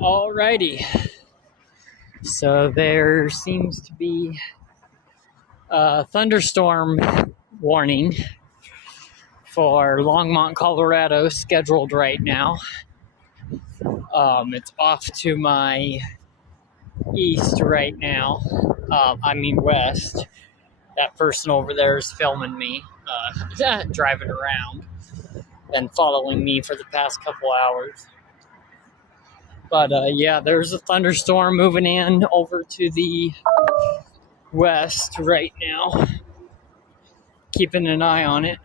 Alrighty, so there seems to be a thunderstorm warning for Longmont, Colorado scheduled right now. It's off to my east right now. West. That person over there is filming me driving around and following me for the past couple hours. But yeah, there's a thunderstorm moving in over to the west right now. Keeping an eye on it.